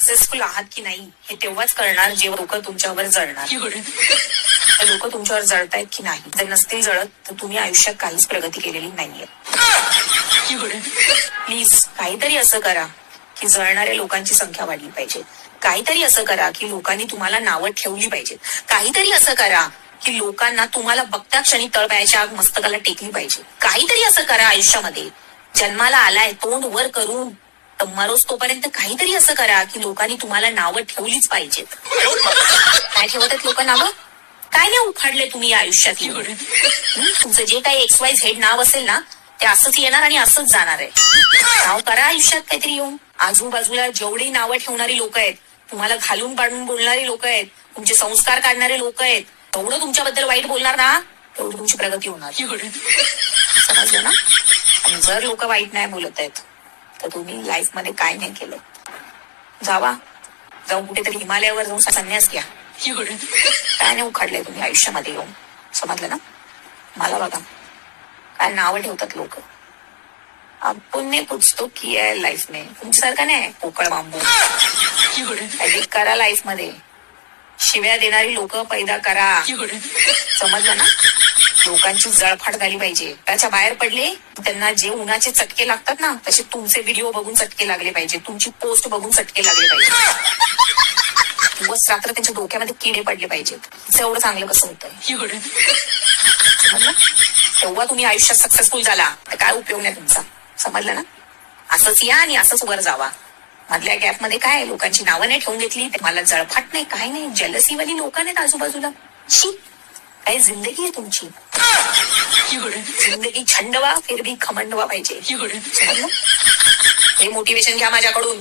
Successful आहात की नाही हे तेव्हाच कळणार जेव्हा लोक तुमच्यावर जळणार. लोक तुमच्यावर जळतायत की नाही. जर नसतील जळत तर तुम्ही आयुष्यात काहीच प्रगती केलेली नाहीये. प्लीज काहीतरी असं करा की जळणाऱ्या लोकांची संख्या वाढली पाहिजे. काहीतरी असं करा की लोकांनी तुम्हाला नावं ठेवली पाहिजेत. काहीतरी असं करा की लोकांना तुम्हाला बघता क्षणी तळपायाच्या मस्तकाला टेकली पाहिजे. काहीतरी असं करा आयुष्यामध्ये. जन्माला आलाय तोंड वर करून मरोच तोपर्यंत काहीतरी असं करा की लोकांनी तुम्हाला नावं ठेवलीच पाहिजेत. काय ठेवतात लोक नावं? काय नाही उखाडले तुम्ही या आयुष्यात. तुमचं जे काही XYZ नाव असेल ना ते असंच येणार आणि असंच जाणार आहे. नाव करा आयुष्यात काहीतरी येऊन. आजूबाजूला जेवढी नावं ठेवणारी लोक आहेत, तुम्हाला घालून पाडून बोलणारी लोक आहेत, तुमचे संस्कार काढणारे लोक आहेत, तेवढं तुमच्याबद्दल वाईट बोलणार ना तेवढी तुमची प्रगती होणार. समजलं ना? आणि जर लोक वाईट नाही बोलत आहेत तर तुम्ही लाईफ मध्ये काय नाही केलं. जाऊन कुठेतरी हिमालयावर जाऊन संन्यास घ्या. काय नाही उखाडलंय तुम्ही आयुष्यामध्ये येऊन. समजलं ना? मला बघा काय नावं ठेवतात लोक. आपण ने कुछ तो किया है लाईफ में. तुमच्यासारखं नाही पोकळ बांबू. काही करा लाईफ मध्ये. शिव्या देणारी लोक पैदा करा. समजलं ना? लोकांची जळफाट झाली पाहिजे. त्याच्या बाहेर पडले त्यांना जे उन्हाचे चटके लागतात ना तसे तुमचे व्हिडिओ बघून चटके लागले पाहिजे. तुमची पोस्ट बघून चटके लागले पाहिजे. दिवस रात्र त्यांच्या डोक्यामध्ये किडे पडले पाहिजेत. एवढं चांगलं कसं होतंय? तेव्हा तुम्ही आयुष्यात सक्सेसफुल झाला तर काय उपयोग नाही तुमचा. समजलं ना? असंच या आणि असंच वर जावा. मधल्या गॅप मध्ये काय लोकांची नावं नाही ठेवून घेतली. मला जळफाट नाही काय नाही. जेलसीवाली लोक नाहीत आजूबाजूला. शी काय जिंदगी आहे तुमची. जिंदगी छंडवा फिर भी खमंडवा पाहिजे. समजलं? हे मोटिवेशन घ्या माझ्याकडून.